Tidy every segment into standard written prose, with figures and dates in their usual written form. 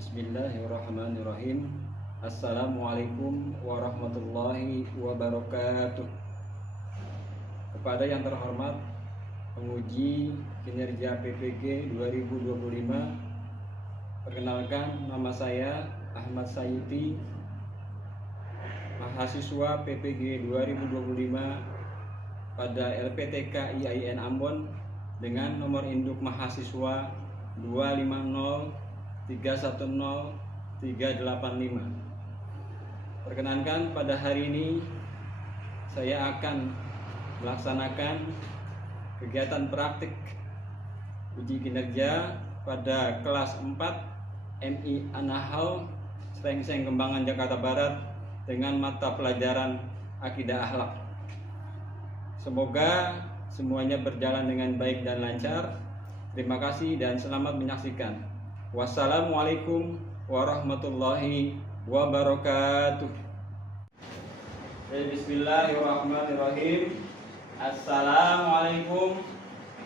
Bismillahirrahmanirrahim. Assalamualaikum warahmatullahi wabarakatuh. Kepada yang terhormat penguji kinerja PPG 2025, perkenalkan, nama saya Ahmad Sayuti, mahasiswa PPG 2025 pada LPTK IAIN Ambon dengan nomor induk mahasiswa 250310385. Perkenankan, pada hari ini saya akan melaksanakan kegiatan praktik uji kinerja pada kelas 4 MI Anahau Srengseng Kembangan Jakarta Barat dengan mata pelajaran Akidah Akhlak. Semoga semuanya berjalan dengan baik dan lancar. Terima kasih dan selamat menyaksikan. Wassalamualaikum warahmatullahi wabarakatuh. Bismillahirrahmanirrahim. Assalamualaikum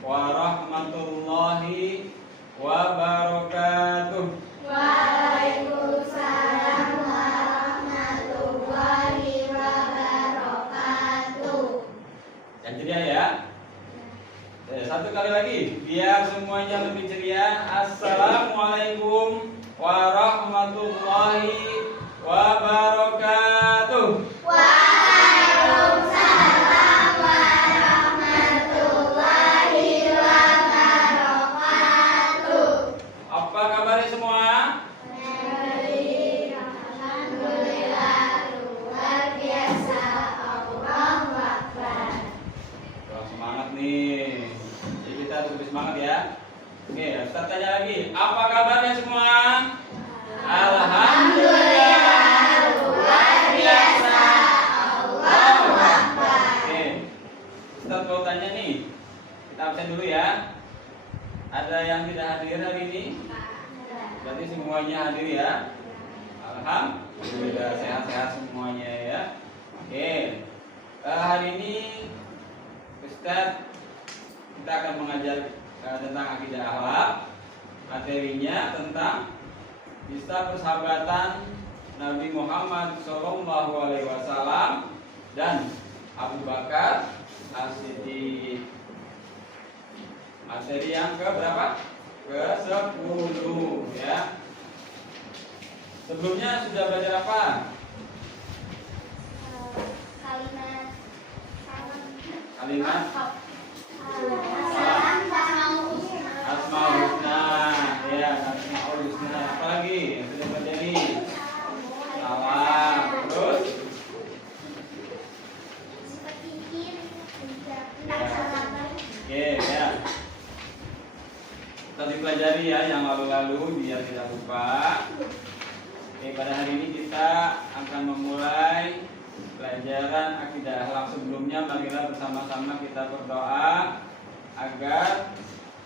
warahmatullahi wabarakatuh. Waalaikumsalam warahmatullahi wabarakatuh. Yang ceria ya. Satu kali lagi biar semuanya lebih ceria. Assalamualaikum warahmatullahi wabarakatuh. Waalaikumsalam warahmatullahi wabarakatuh. Apa kabarnya semua? Baik, alhamdulillah, luar biasa. Allahu Akbar. Wah, semangat nih. Jadi kita harus lebih semangat ya. Oke, kita tanya lagi. Apa kabarnya semua? Alhamdulillah, luar biasa. Allahu Akbar. Oke, Ustaz mau tanya nih. Kita absen dulu ya. Ada yang tidak hadir hari ini? Berarti semuanya hadir ya. Alhamdulillah, sehat-sehat semuanya ya. Oke, hari ini Ustaz kita akan mengajar tentang akidah akhlak. Materinya tentang kisah persahabatan Nabi Muhammad SAW dan Abu Bakar As-Siddiq. Materi yang ke berapa? Ke-10 ya. Sebelumnya sudah belajar apa? Kalimat Asmaul Husna. Ya, Asmaul Husna. Apalagi yang sudah pelajari? Salam. Terus? Oke, ya. Kita dipelajari ya yang lalu-lalu biar tidak lupa. Oke, pada hari ini kita akan memulai pelajaran akidah akhlak. Sebelumnya marilah bersama-sama kita berdoa agar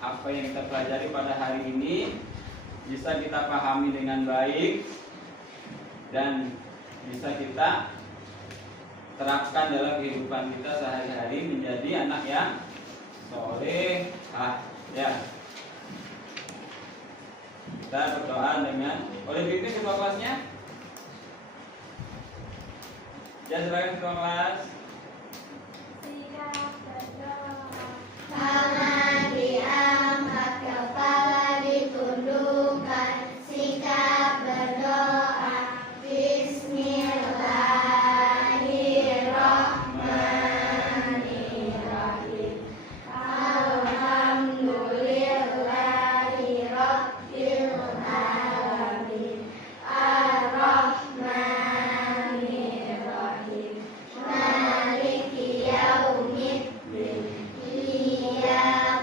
apa yang kita pelajari pada hari ini bisa kita pahami dengan baik dan bisa kita terapkan dalam kehidupan kita sehari-hari menjadi anak yang soleh ya. Kita berdoa dengan oleh pimpin ketua kelasnya. Ya, silakan ketua kelas. Tangan diangkat, kepala ditundukkan, sikap berdoa. Bismillahirrahmanirrahim. Alhamdulillahirabbil alamin. Ar-Rahmanirrahim. Maliki yaumiddin. Iyyaka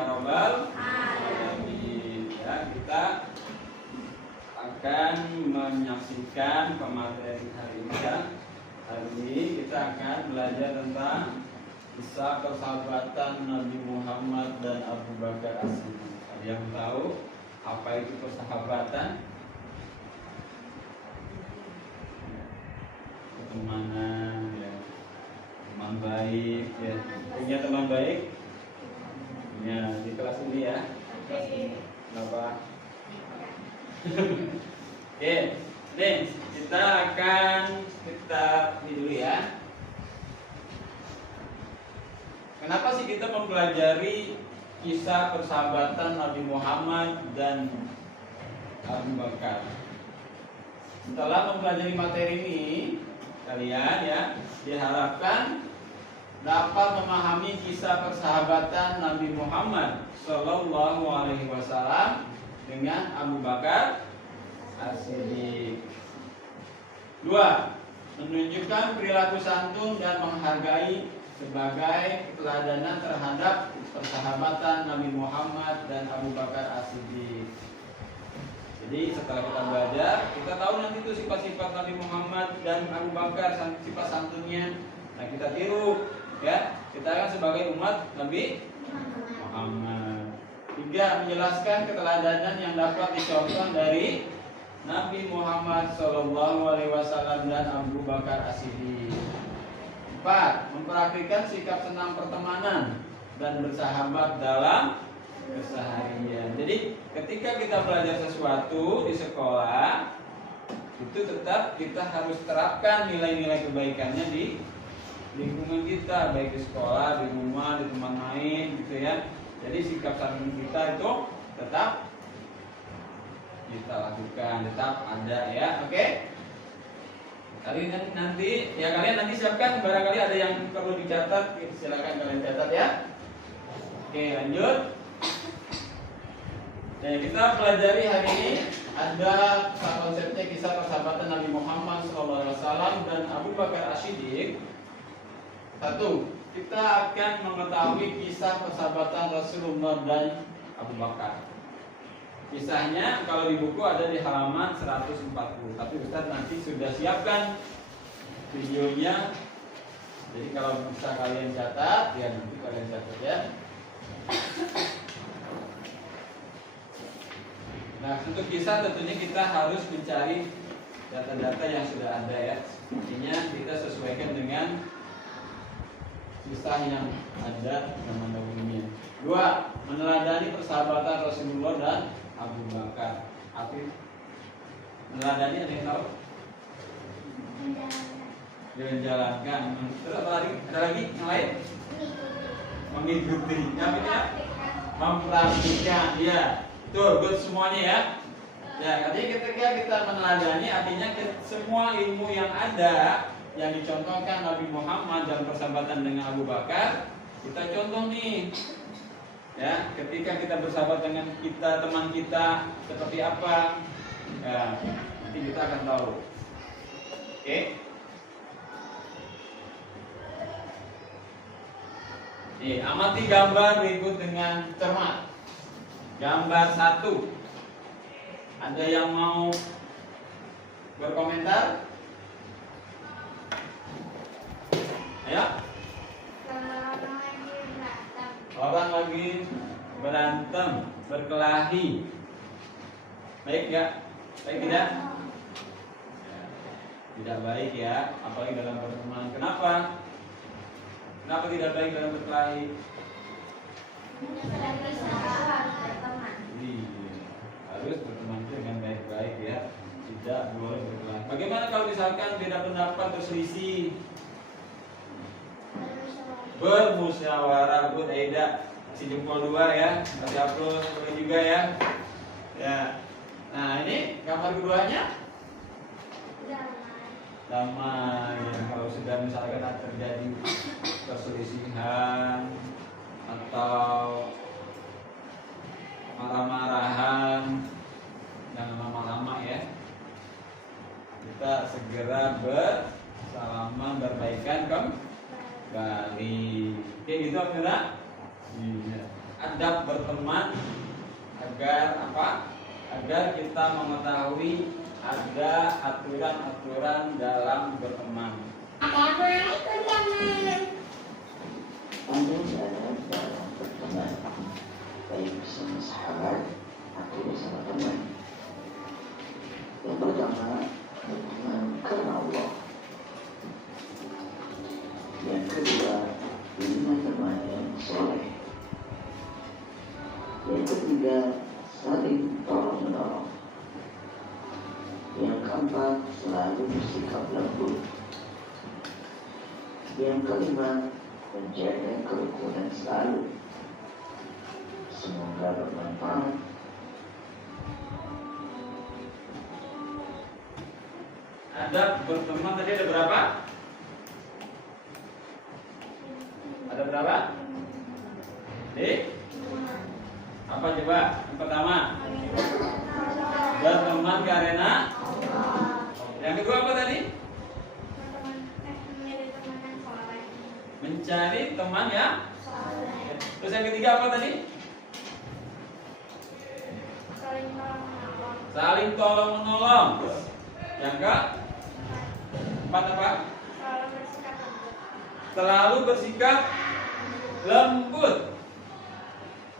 ya rabbal alamin. Ya, kita akan menyaksikan pemateri hari ini ya. Hari ini kita akan belajar tentang kisah persahabatan Nabi Muhammad dan Abu Bakar As-Siddiq. Ada yang tahu apa itu persahabatan? Pertemanan ya, teman baik ya. Punya teman baik? Punya di kelas ini ya. Kelas ini. Kenapa? Oke, nih kita ini dulu ya. Kenapa sih kita mempelajari kisah persahabatan Nabi Muhammad dan Abu Bakar? Setelah mempelajari materi ini, kalian ya diharapkan dapat memahami kisah persahabatan Nabi Muhammad Shallallahu Alaihi Wasallam dengan Abu Bakar As-Siddiq. 2. Menunjukkan perilaku santun dan menghargai sebagai keteladanan terhadap persahabatan Nabi Muhammad dan Abu Bakar As-Siddiq. Jadi setelah kita belajar, kita tahu nanti itu sifat-sifat Nabi Muhammad dan Abu Bakar, sifat santunnya. Nah, kita tiru ya. Kita akan sebagai umat Nabi Muhammad. 3. Menjelaskan keteladanan yang dapat dicontoh dari Nabi Muhammad SAW dan Abu Bakar As-Siddiq. 4. Mempraktikkan sikap senang pertemanan dan bersahabat dalam keseharian. Jadi ketika kita belajar sesuatu di sekolah, itu tetap kita harus terapkan nilai-nilai kebaikannya di lingkungan kita, baik di sekolah, di rumah, di teman main gitu ya. Jadi sikap santun kita itu tetap kita lakukan, tetap ada ya. Oke? Kalian nanti siapkan, barangkali ada yang perlu dicatat, silakan kalian catat ya. Oke, lanjut. Nah, kita pelajari hari ini ada konsepnya kisah persahabatan Nabi Muhammad SAW dan Abu Bakar As-Siddiq. 1. Kita akan mengetahui kisah persahabatan Rasulullah dan Abu Bakar. Kisahnya kalau di buku ada di halaman 140. Tapi Ustaz nanti sudah siapkan videonya. Jadi kalau bisa kalian catat, ya nanti kalian catat ya. Nah, untuk kisah tentunya kita harus mencari data-data yang sudah ada ya. Intinya kita sesuaikan dengan kisah yang ada zaman dahulunya. 2. Meneladani persahabatan Rasulullah dan Abu Bakar. Arti meneladani ada yang tahu? Menjalankan. Terus apa lagi? Ada lagi yang lain? Mengikuti. Yang ini ya? Mempraktikkan. Ya. Tuh, good semuanya ya. Ya, artinya ketika kita meneladani, artinya semua ilmu yang ada yang dicontohkan Nabi Muhammad dalam persahabatan dengan Abu Bakar, kita contoh nih. Ya, ketika kita bersahabat dengan teman kita seperti apa, ya, nanti kita akan tahu. Oke? Amati gambar berikut dengan cermat. Gambar 1. Ada yang mau berkomentar? Ayo. Orang lagi berantem, berkelahi. Baik ya? Baik tidak? Tidak baik ya, apalagi dalam pertemuan. Kenapa? Kenapa tidak baik dalam berkelahi? Harus berteman dengan baik-baik ya. Tidak boleh berkelahi. Bagaimana kalau misalkan beda pendapat berselisih? Bermusyawarah. Bud Aida si jempol 2 ya. Kasih aplaus boleh juga ya. Ya. Nah, ini gambar keduanya damai. Ya, kalau sudah misalkan terjadi perselisihan atau marah-marahan, jangan lama-lama ya. Kita segera bersalaman, berbaikan kembali. Oke gitu Amira? Iya. adab berteman agar apa? Agar kita mengetahui ada aturan-aturan dalam berteman. Assalamualaikum teman. Ada cara dalam berteman, baik bersama sahabat atau bersama teman. Yang pertama, berteman karena Allah. Yang kedua, bina teman yang soleh. Yang ketiga, saling tolong menolong. Yang keempat, selalu bersikap lembut. Yang kelima, menjaga kerukunan selalu. Semoga bermanfaat. Adab berteman tadi ada berapa? Ada berapa? Apa coba? Yang pertama, berteman karena. Yang kedua apa tadi? Mencari teman ya. Terus yang ketiga apa tadi? Saling tolong menolong. Yang keempat apa? Selalu bersikap lembut.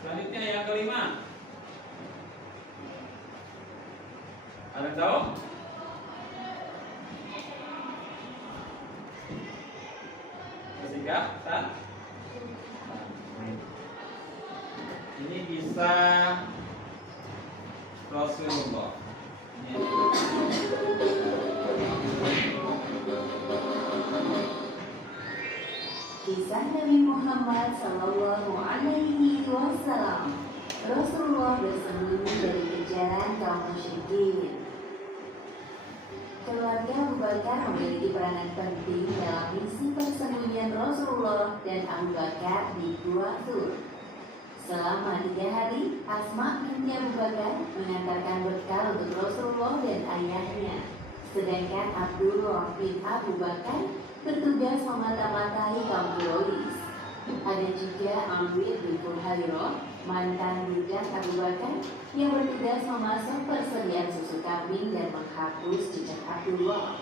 Selanjutnya yang kelima. Ada yang tahu? Bersikap ini bisa Rasulullah. Kisah Nabi Muhammad Sallallahu Alaihi Wasallam. Rasulullah bersembunyi dari kejaran kaum musyrikin. Keluarga Abu Bakar memiliki peranan penting dalam misi persembunyian Rasulullah dan Abu Bakar di Gua Tur. Selama 3 hari, Asma binti Abu Bakar mengantarkan bekal untuk Rasulullah dan ayahnya. Sedangkan Abdullah bin Abu Bakar bertugas memata-matai kaum Quraisy. Ada juga Amir bin Fuhairah, mantan budak Abu Bakar, yang bertugas memasuk persediaan susu kambing dan menghapus jejak Abdullah.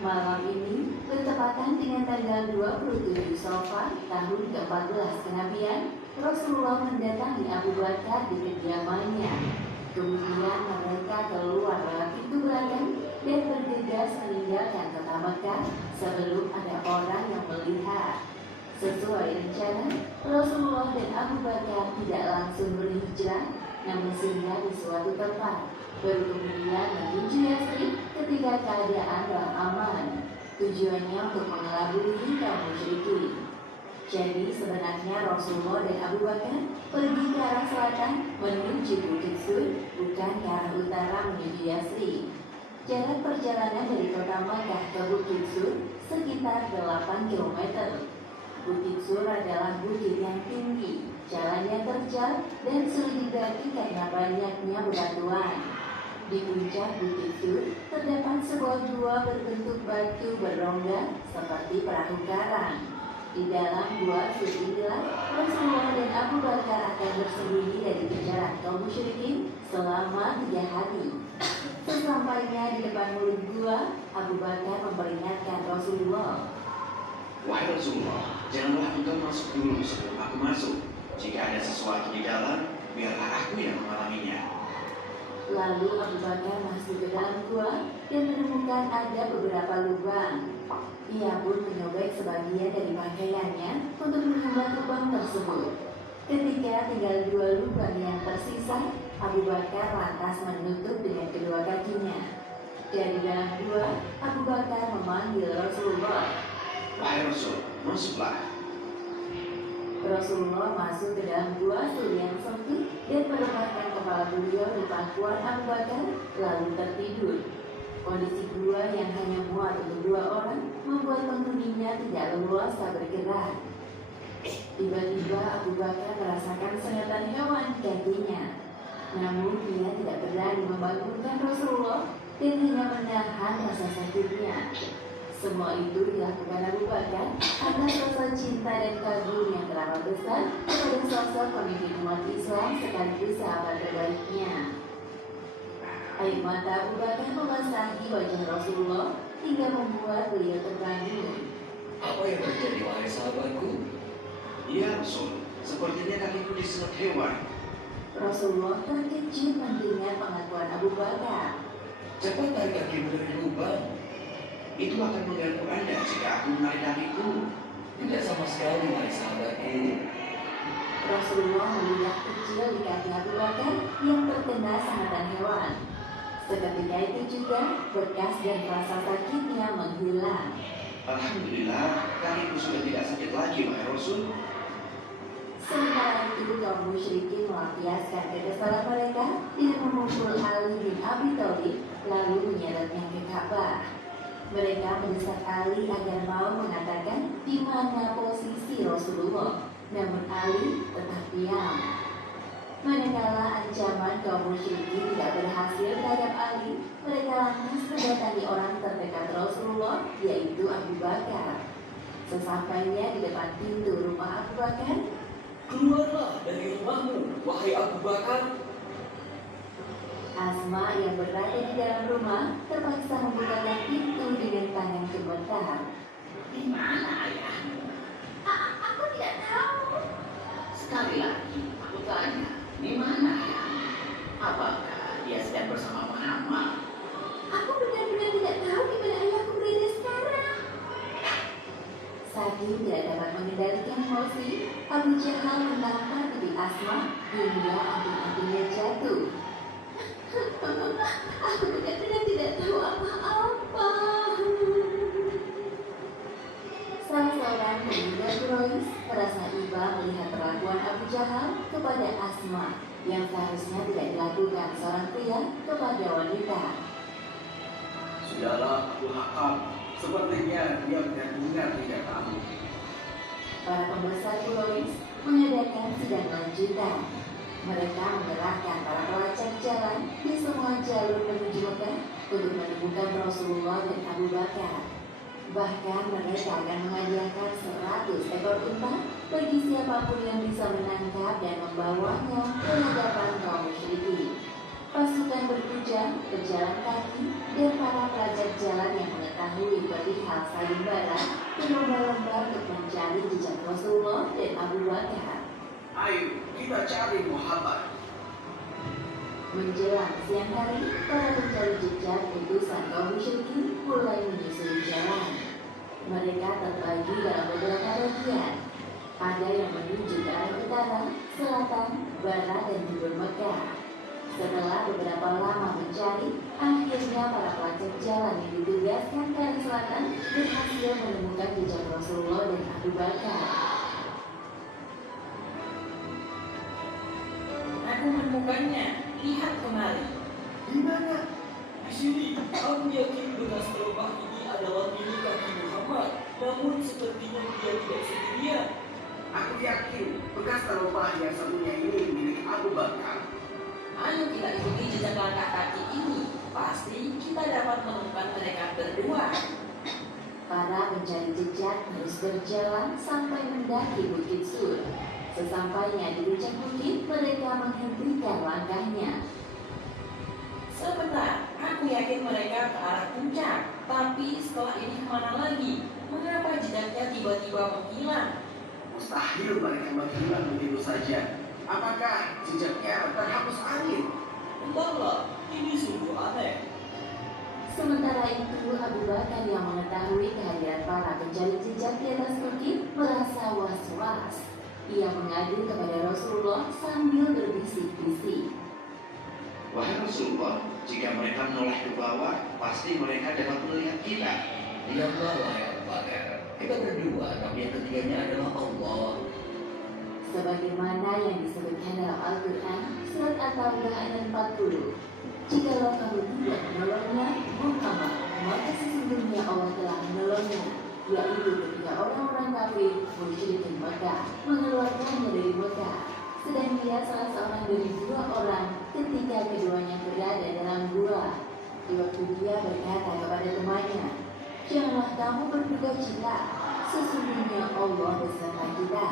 Malam ini bertepatan dengan tanggal 27 Safar tahun ke-14 kenabian, Rasulullah mendatangi Abu Bakar di kediamannya. Kemudian mereka keluar lewat pintu belakang dan bergegas meninggalkan kota Mekah sebelum ada orang yang melihat. Sesuai rencana, Rasulullah dan Abu Bakar tidak langsung berhijrah, namun singgah di suatu tempat, baru kemudian menuju Yasrib ketika keadaan telah aman. Tujuannya untuk mengelabui kaum musyrikin. Jadi sebenarnya Rasulullah dan Abu Bakar pergi ke arah selatan menuju Bukit Sur, bukan ke arah utara menuju Yasrib. Jarak perjalanan dari kota Makkah ke Bukit Sur sekitar 8 km. Bukit Sur adalah bukit yang tinggi, jalannya terjal dan sulit didaki karena banyaknya bebatuan. Di puncak Bukit Sur terdapat sebuah gua berbentuk batu berongga seperti perahu karang. Di dalam gua Sur inilah Rasulullah dan Abu Bakar akan bersembunyi dari kejaran kaum musyrikin selama 3 hari. Sesampainya di depan mulut gua, Abu Bakar memperingatkan Rasulullah. Wahai Rasulullah, janganlah engkau masuk dulu sebelum aku masuk. Jika ada sesuatu di dalam, biarlah aku yang mengalaminya. Lalu Abu Bakar masuk ke dalam gua dan menemukan ada beberapa lubang. Ia pun menyobek sebagian dari pakaiannya untuk menyumbat lubang tersebut. Ketika tinggal 2 lubang yang tersisa, Abu Bakar lantas menutup dengan kedua kakinya. Dari dalam gua, Abu Bakar memanggil Rasulullah. Wahai Rasul, masuklah. Rasulullah masuk ke dalam gua Sur yang sempit dan meletakkan kepala beliau di pangkuan Abu Bakar lalu tertidur. Kondisi gua yang hanya muat untuk 2 orang membuat penghuninya tidak leluasa bergerak. Tiba-tiba Abu Bakar merasakan sengatan hewan di kakinya. Namun dia tidak berani membangunkan Rasulullah dan hanya menahan rasa sakitnya. Semua itu dilakukan Abu Bakar karena rasa cinta dan kagum yang teramat besar kepada sosok pemimpin umat Islam sekaligus sahabat terbaiknya. Air mata Abu Bakar membasahi wajah Rasulullah hingga membuat beliau terbangun. Apa yang terjadi, wahai sahabatku? Iya, Rasul. Sepertinya kakiku disengat hewan. Rasulullah terkejut mendengar pengakuan Abu Bakar. Cepat tarik kakimu dari lubang. Itu akan mengganggu Anda jika aku menarik kakiku. Tidak sama sekali, wahai sahabatku. Rasulullah melihat kecil di kaki Abu Bakar yang terkena sengatan hewan. Seketika itu juga bekas dan rasa sakitnya menghilang. Alhamdulillah, kakiku sudah tidak sakit lagi, wahai Rasul. Sementara itu kaum musyrikin melampiaskan kekesalan mereka dengan memukul Ali bin Abi Thalib lalu menyeretnya ke Ka'bah. Mereka mendesak Ali agar mau mengatakan di mana posisi Rasulullah, namun Ali tetap diam. Manakala ancaman kaum musyrikin tidak berhasil terhadap Ali, mereka lantas mendatangi orang terdekat Rasulullah, yaitu Abu Bakar. Sesampainya di depan pintu rumah Abu Bakar, Keluarlah dari rumahmu, wahai Abu Bakar. Asma yang berada di dalam rumah terpaksa membuka pintu dengan tangan gemetar. Di mana ayahmu? Aku tidak tahu. Sekali lagi, aku tanya, di mana ayahmu? Apakah dia sedang bersama Muhammad? Aku benar-benar tidak tahu di mana ayahku berada sekarang. Saking tidak dapat mengendalikan emosi, Abu Jahal menampar pipi Asma hingga anting-antingnya jatuh. Aku benar-benar tidak tahu apa-apa. Salah seorang pemuda Quraisy merasa iba melihat perlakuan Abu Jahal kepada Asma yang seharusnya tidak dilakukan seorang pria kepada wanita. Sudahlah, Abu Hakam. Sepertinya dia benar-benar tidak tahu. Para pembesar Quraisy mengadakan sidang lanjutan. Mereka mengerahkan para pelacak jalan di semua jalur menuju Mekah untuk menemukan Rasulullah dan Abu Bakar. Bahkan mereka akan menghadiahkan 100 ekor unta bagi siapapun yang bisa menangkap dan membawanya ke hadapan kaum musyrikin. Pasukan berkujang, berjalan kaki, dan para pelacak jalan yang mengetahui perihal sayembara berlomba-lomba untuk mencari jejak Rasulullah dan Abu Bakar. Ayo, kita cari Muhammad. Menjelang siang hari, para pencari jejak utusan kaum musyrikin mulai menyusuri jalan. Mereka terbagi dalam beberapa bagian. Ada yang menuju ke arah utara, selatan, barat, dan timur Mekah. Setelah beberapa lama mencari, akhirnya para pelacak jalan yang ditugaskan ke arah selatan berhasil menemukan jejak Rasulullah dan Abu Bakar. Aku menemukannya. Lihat kemari. Di mana? Di sini. Aku yakin bekas gerobak ini adalah milik kaki Muhammad. Namun sepertinya dia tidak sendirian. Aku yakin bekas terubah yang satunya ini milik Abu Bakar. Ayo kita ikuti jejak langkah kaki ini. Pasti kita dapat menemukan mereka berdua. Para pencari jejak terus berjalan sampai mendaki Bukit Sur. Sesampainya di puncak bukit, mereka menghentikan langkahnya. Sebentar, aku yakin mereka ke arah puncak. Tapi setelah ini kemana lagi? Mengapa jejaknya tiba-tiba menghilang? Mustahil mereka menghilang begitu saja. Apakah jejaknya terhapus angin? Entahlah, ini sungguh aneh. Sementara itu, Abu Bakar yang mengetahui kehadiran para pencari jejak di atas bukit merasa was-was. Ia mengadu kepada Rasulullah sambil berbisik-bisik. Wahai Rasulullah, jika mereka menoleh ke bawah, pasti mereka dapat melihat kita. Diamlah, wahai Abu Bakar. Kita berdua, tapi yang ketiganya adalah Allah. Sebagaimana yang disebutkan dalam Al-Quran, surat At-Taubah ayat 40. Jikalau kamu tidak menolongnya, Muhammad, maka sesungguhnya Allah telah menolongnya, yaitu ketika orang-orang kafir musyrikin Mekah mengeluarkannya dari Mekah, sedang dia salah seorang dari 2 orang ketika keduanya berada dalam gua. Di waktu dia berkata kepada temannya, janganlah kamu berduka cita. Sesungguhnya Allah beserta kita.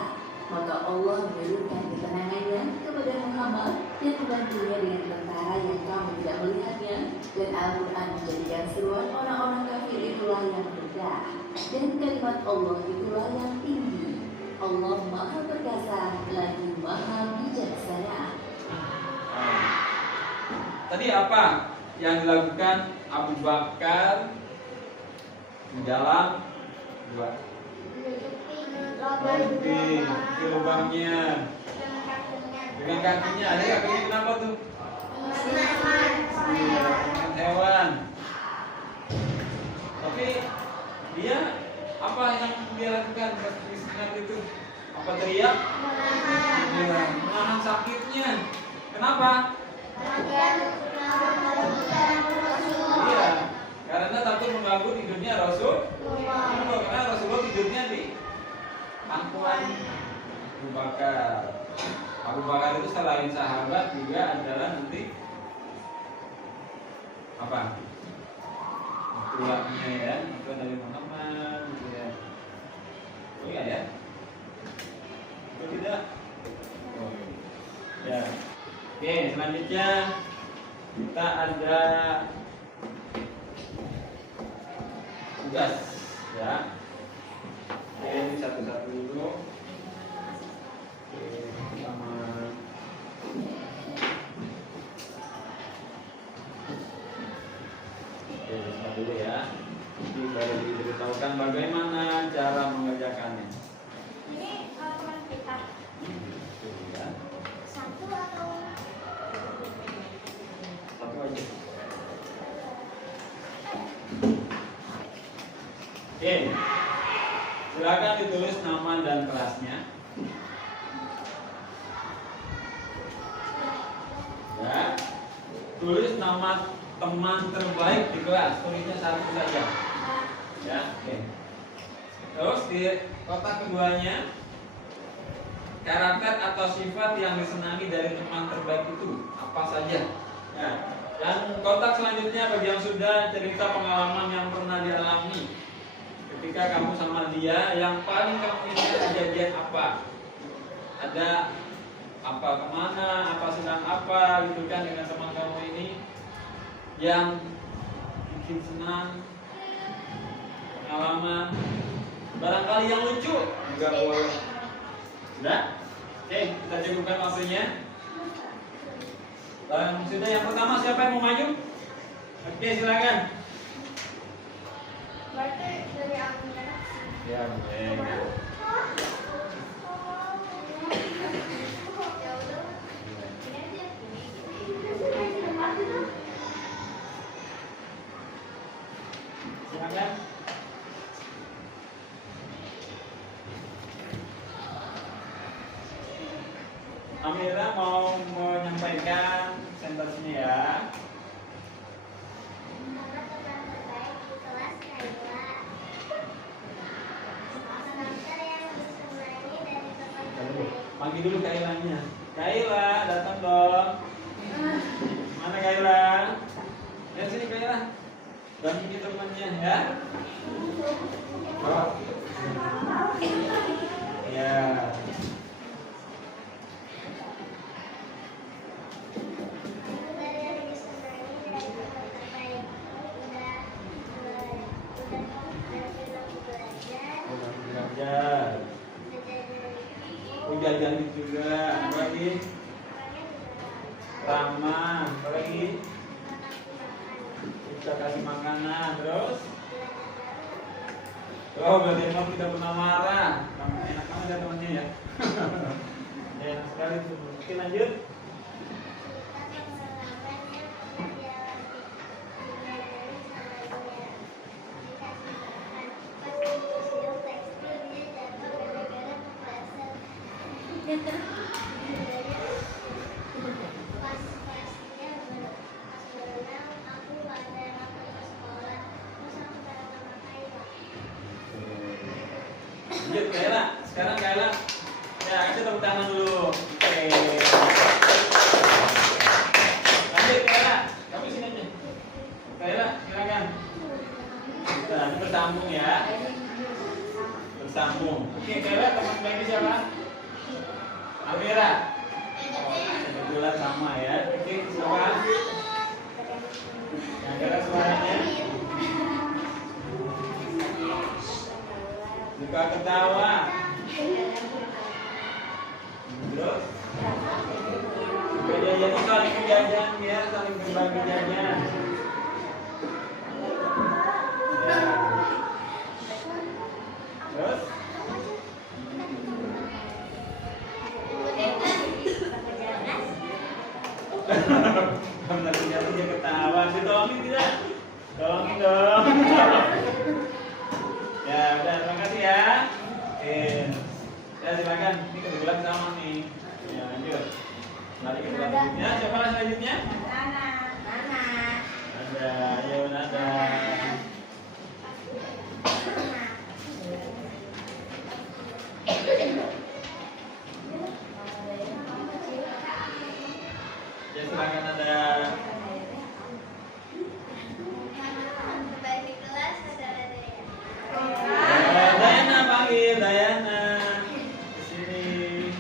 Maka Allah menurunkan ketenangannya kepada Muhammad dan membantunya dengan tentara yang kamu tidak melihatnya. Dan Al-Quran menjadikan seruan orang-orang kafir itulah yang rendah, dan kalimat Allah itulah yang tinggi. Allah Maha Perkasa lagi Maha Bijaksana. Tadi apa yang dilakukan Abu Bakar di dalam dua ke lubangnya dengan kakinya? Ada kakinya kenapa tuh? Iya, dengan hewan. Tapi dia apa yang dia lakukan di saat itu? Apa teriak? Iya, menahan sakitnya. Kenapa? Iya, karena takut mengganggu tidurnya Rasulullah. Karena Rasulullah tidurnya di pangkuan Abu Bakar. Abu Bakar itu selain sahabat juga adalah nanti apa? Tuanya ya, itu dari Muhammad gitu ya. Oh iya ya? Itu tidak? Oh, ya. Oke, selanjutnya kita ada tugas ya. Oke, ini satu-satu dulu. Oke, pertama. Oke, start dulu ya. Jadi baru diberitahukan bagaimana cara mengerjakannya. Ini teman kita Ya. satu atau Satu aja. Oke, silakan ditulis nama dan kelasnya. Ya, tulis nama teman terbaik di kelas. Tulisnya satu saja. Ya, oke. Terus di kotak keduanya, karakter atau sifat yang disenangi dari teman terbaik itu apa saja? Ya. Dan kotak selanjutnya bagi yang sudah cerita pengalaman yang pernah dialami ketika kamu sama dia, yang paling kamu ingat kejadian apa? Ada apa, kemana, apa, sedang apa gitu kan dengan teman kamu ini yang bikin senang, pengalaman, barangkali yang lucu juga boleh. Sudah? Oke, kita cukupkan waktunya. Sudah, yang pertama siapa yang mau maju? Oke, silakan. berarti dari aku Ya, boleh. ya udah Silakan. Amira mau menyampaikan sentersnya ya. Nama teman terbaik di kelas Kayla. Karakter yang disenangi dari teman terbaik. Panggil dulu Kailanya. Kaila, datang dong. Mana Kaila? Lihat sini Kaila. Dampingi temannya ya. Bawa. Ya. Karakter yang disenangi dari teman terbaik. Udah belajar. Udah belajar. Udah jadi juga. Apa lagi? Ramah. Apa lagi? Bisa kasih makanan. Terus? Oh, berarti emang tidak pernah marah. Kamu enak banget ya temannya ya. Ya, enak sekali tuh. Oke, lanjut. Lanjut Kaila. Sekarang Kaila. Ya, kasih tepuk tangan dulu. Oke. Lanjut Kaila. Kamu sini aja. Kaila, silakan. Nah, ini bersambung ketawa. Terus jajan itu saling jajan ya, saling berbagi jajan. Ya. Terus benar jajan dia ketawa. Ditolongin tidak? Tolongin dong. Ya udah, terima kasih ya. Ya silakan. Ini kebetulan sama nih. Ya lanjut. Mari kita selanjutnya. Siapa selanjutnya? Nana. Ada, ayo Nada. Ya silakan Nada. Terbaik di kelas adalah Dayana panggil Dayana. Di sini.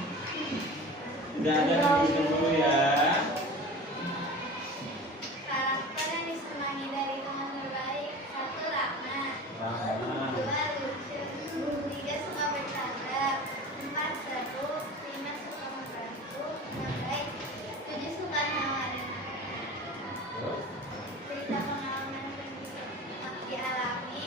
Tidak ada dulu ya. karakter yang disenangi dari teman terbaik. 1. Rahma. Rahma. 2. Lucu. 3. Suka bercanda. 4. Seru. 5. Suka membantu. 6. Baik. 7. Suka nama dan Terus? cerita pengalaman yang dialami.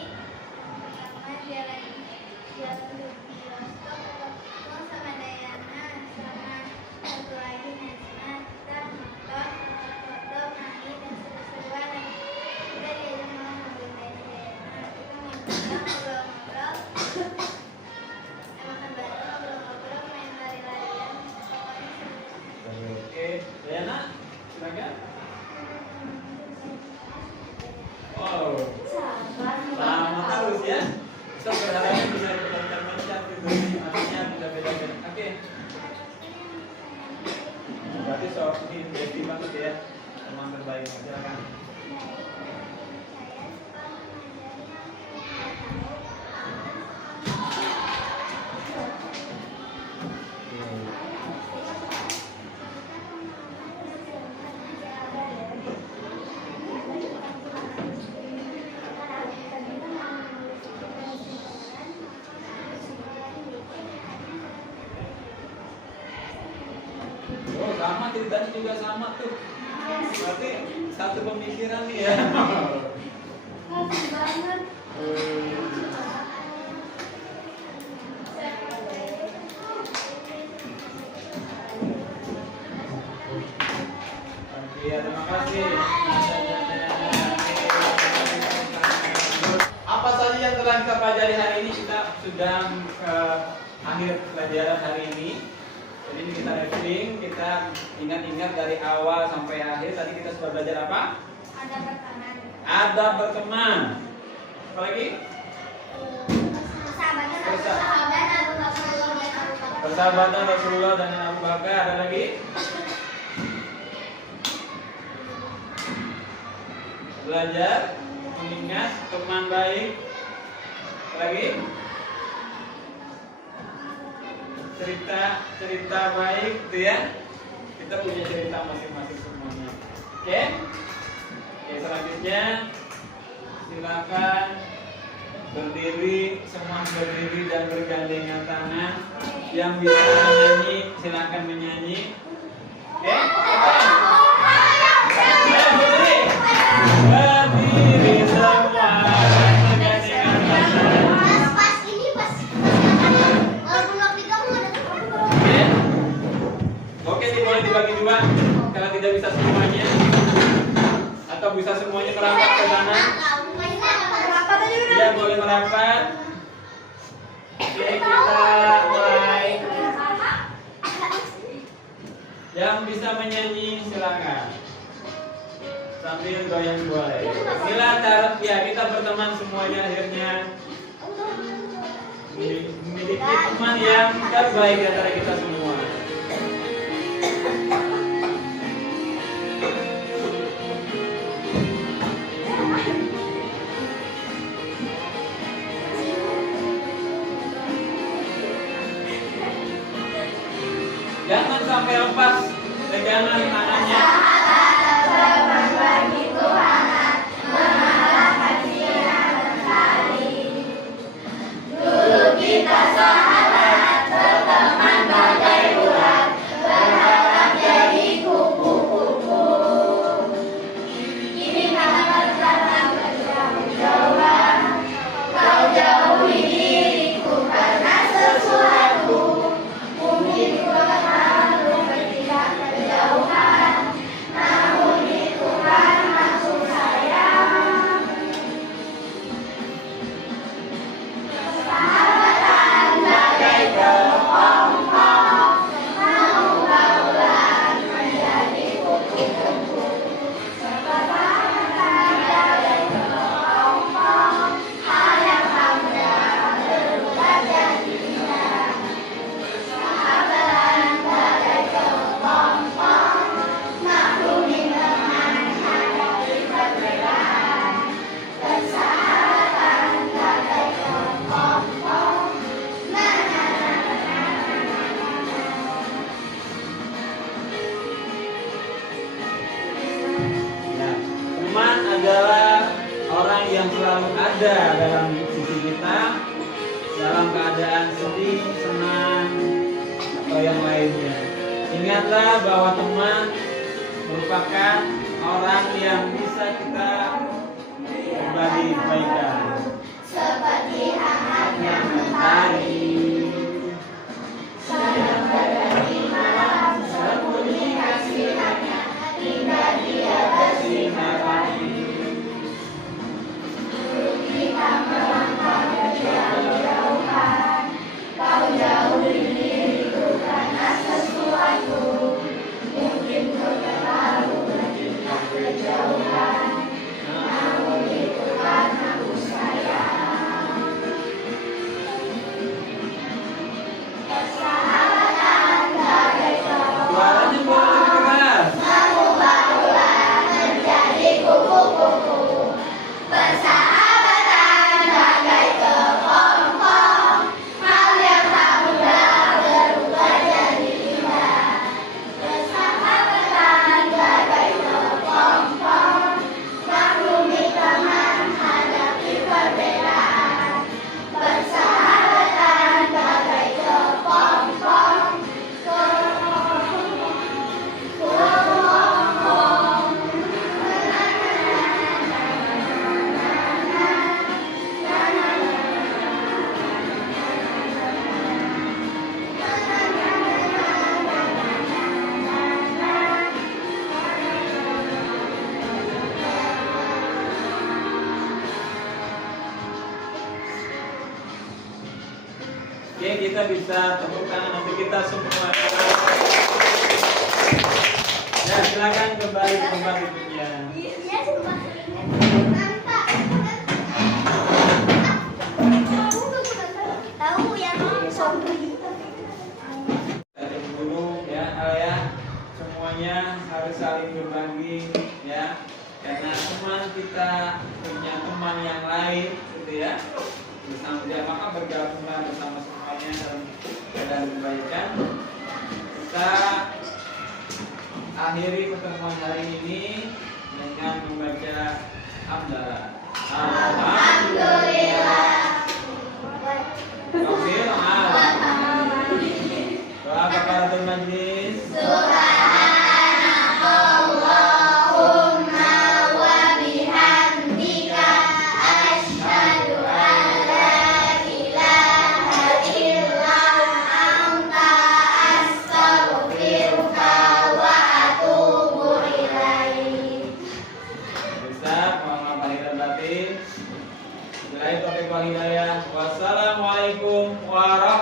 Pertama, dia lagi duduk di bioskop ketemu sama Dayana sama satu lagi Najma. Kita nonton, foto, main dan seru-seruan. Kita diajak malam ngobrol Dayana. Kita main bareng, ngobrol-ngobrol, makan bareng, ngobrol-ngobrol, main lari-larian. Pokoknya seru. Oke, Dayana, silakan. Wow, sama terus ya. Kita berharap bisa berbaca-baca gitu. Artinya bisa beda-beda. Oke. Berarti soal ini Besti banget ya. Teman terbaik. Silakan. Oh, sama ceritanya juga sama tuh. Berarti satu pemikiran nih ya. Kasih banget. Oke, terima kasih. Apa saja yang telah kita pelajari hari ini? Kita sudah ke akhir pelajaran hari ini. Jadi ini kita reviewing, kita ingat-ingat dari awal sampai akhir. Tadi kita sudah belajar apa? Ada berteman. Adab berteman. Apa lagi? Persahabatan Rasulullah dan Abu Bakar. Ada lagi? Belajar, mengingat teman baik. Apa lagi? Cerita baik, gitu ya. Kita punya cerita masing-masing semuanya. Oke? Oke, selanjutnya silakan berdiri, semua berdiri dan bergandengan tangan. Yang bisa menyanyi silakan menyanyi. Oke? Berdiri. Berdiri semua bergandengan tangan. Pas ini pas bulog di kamu ada Oke? Oke, ini boleh dibagi dua. Kalau tidak bisa semuanya, atau bisa semuanya merapat ke sana. Ya, boleh merapat. Oke, kita mulai. Yang bisa menyanyi silakan. Sambil goyang boleh. Inilah cara ya kita berteman semuanya akhirnya memiliki teman yang terbaik di antara kita semua. Jangan sampai lepas pegangan tangannya. Dulu kita yang selalu ada dalam sisi kita, dalam keadaan sedih, senang, atau yang lainnya. Ingatlah bahwa teman merupakan orang yang bisa kita berbagi kebaikan. Seperti hangat Yang mentari, di malam sembunyi kasihannya, hingga dia bersinar-sinar. Kita melangkah berjauh-jauhan, kau jauhi diriku karena sesuatu. Mungkin kau terlalu bercinta kejauhan, namun itu karena ku sayang. Persahabatan bagai suaranya boleh keras. mengubah ular menjadi kupu-kupu. Persahabatan bagai kepompong, hal yang tak mudah berubah jadi indah. Persahabatan bagai kepompong, maklumi teman hadapi perbedaan. Persahabatan bagai kepompong, Oke, kita bisa tepuk tangan untuk kita semua. Ya, silakan kembali ke tempat duduknya. Iya, cuma nampak. Tahu yang sobri. Ada guru ya, ya, semuanya harus saling berbagi ya, karena teman kita punya teman yang lain, gitu ya. Bersama dia maka bergabunglah bersama semuanya dalam keadaan kebaikan. Kita akhiri pertemuan hari ini dengan membaca hamdalah. Alhamdulillah. Rabbil alamin. Doa kafaratul majlis. Subhanakallahumma wa bihamdika asyhadu an la ilaha illa anta astaghfiruka wa atubu ilaik. Bisa, mohon maaf lahir dan batin. Wassalamualaikum warahmatullahi